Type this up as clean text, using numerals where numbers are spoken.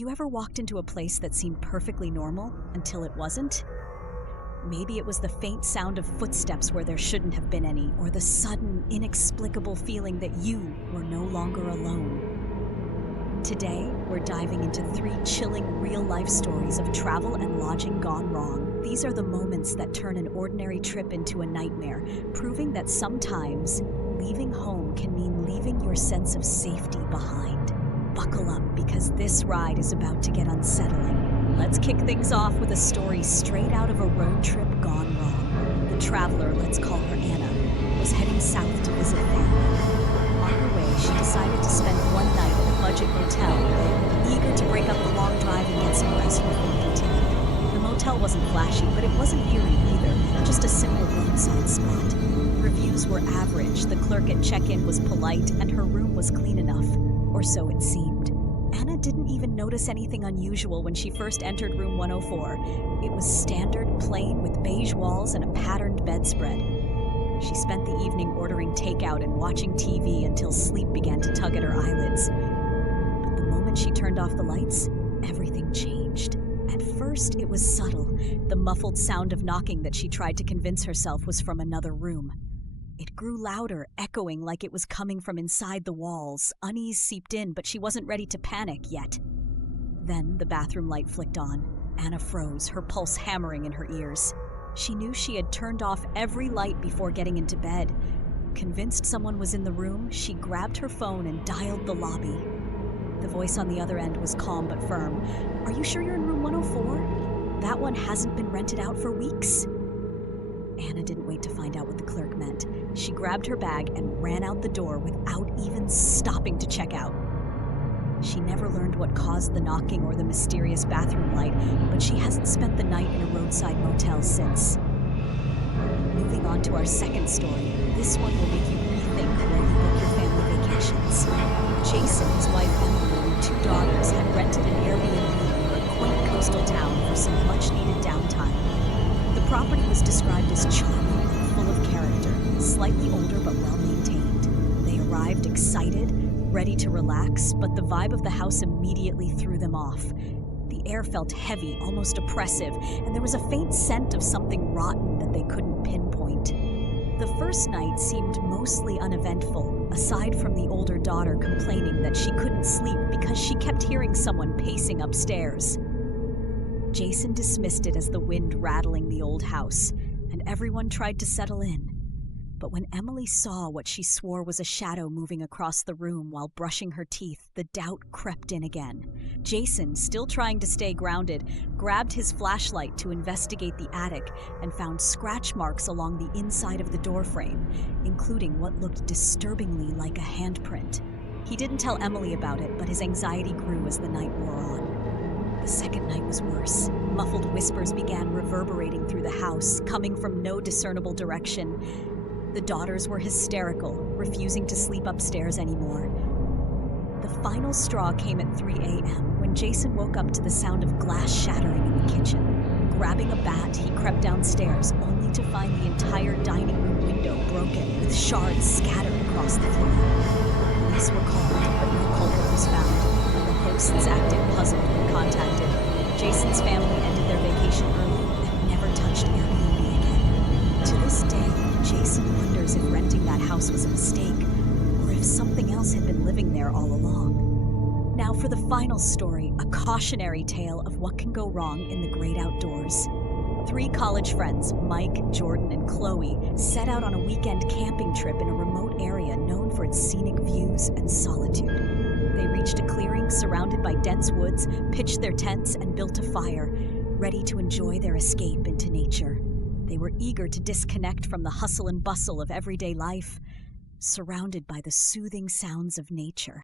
you ever walked into a place that seemed perfectly normal until it wasn't? Maybe it was the faint sound of footsteps where there shouldn't have been any, or the sudden, inexplicable feeling that you were no longer alone. Today, we're diving into 3 chilling real-life stories of travel and lodging gone wrong. These are the moments that turn an ordinary trip into a nightmare, proving that sometimes leaving home can mean leaving your sense of safety behind. Buckle up, because this ride is about to get unsettling. Let's kick things off with a story straight out of a road trip gone wrong. The traveler, let's call her Anna, was heading south to visit family. On her way, she decided to spend one night at a budget motel, eager to break up the long drive and get some rest before continuing. The motel wasn't flashy, but it wasn't eerie either, just a simple roadside spot. Reviews were average, the clerk at check-in was polite, and her room was clean enough, or so it seemed. Anna didn't even notice anything unusual when she first entered room 104. It was standard, plain, with beige walls and a patterned bedspread. She spent the evening ordering takeout and watching TV until sleep began to tug at her eyelids. But the moment she turned off the lights, everything changed. At first, it was subtle, the muffled sound of knocking that she tried to convince herself was from another room. It grew louder, echoing like it was coming from inside the walls. Unease seeped in, but she wasn't ready to panic yet. Then the bathroom light flicked on. Anna froze, her pulse hammering in her ears. She knew she had turned off every light before getting into bed. Convinced someone was in the room, she grabbed her phone and dialed the lobby. The voice on the other end was calm but firm. "Are you sure you're in room 104? That one hasn't been rented out for weeks." Anna didn't wait to find out what the clerk meant. She grabbed her bag and ran out the door without even stopping to check out. She never learned what caused the knocking or the mysterious bathroom light, but she hasn't spent the night in a roadside motel since. Moving on to our second story, this one will make you rethink where you book your family vacations. Jason, his wife Emily, and 2 daughters had rented an Airbnb near a quaint coastal town for some much-needed downtime. The property was described as charming and full of character, slightly older but well-maintained. They arrived excited, ready to relax, but the vibe of the house immediately threw them off. The air felt heavy, almost oppressive, and there was a faint scent of something rotten that they couldn't pinpoint. The first night seemed mostly uneventful, aside from the older daughter complaining that she couldn't sleep because she kept hearing someone pacing upstairs. Jason dismissed it as the wind rattling the old house, and everyone tried to settle in. But when Emily saw what she swore was a shadow moving across the room while brushing her teeth, the doubt crept in again. Jason, still trying to stay grounded, grabbed his flashlight to investigate the attic and found scratch marks along the inside of the doorframe, including what looked disturbingly like a handprint. He didn't tell Emily about it, but his anxiety grew as the night wore on. The second night was worse. Muffled whispers began reverberating through the house, coming from no discernible direction. The daughters were hysterical, refusing to sleep upstairs anymore. The final straw came at 3 a.m. when Jason woke up to the sound of glass shattering in the kitchen. Grabbing a bat, he crept downstairs, only to find the entire dining room window broken, with shards scattered across the floor. Police were called, but no culprit was found, and the hosts acted puzzled when contacted. Jason's family ended their vacation early and never touched Airbnb again. To this day, Jason wonders if renting that house was a mistake, or if something else had been living there all along. Now for the final story, a cautionary tale of what can go wrong in the great outdoors. 3 college friends, Mike, Jordan, and Chloe, set out on a weekend camping trip in a remote area known for its scenic views and solitude. They reached a clearing surrounded by dense woods, pitched their tents, and built a fire, ready to enjoy their escape into nature. They were eager to disconnect from the hustle and bustle of everyday life, surrounded by the soothing sounds of nature.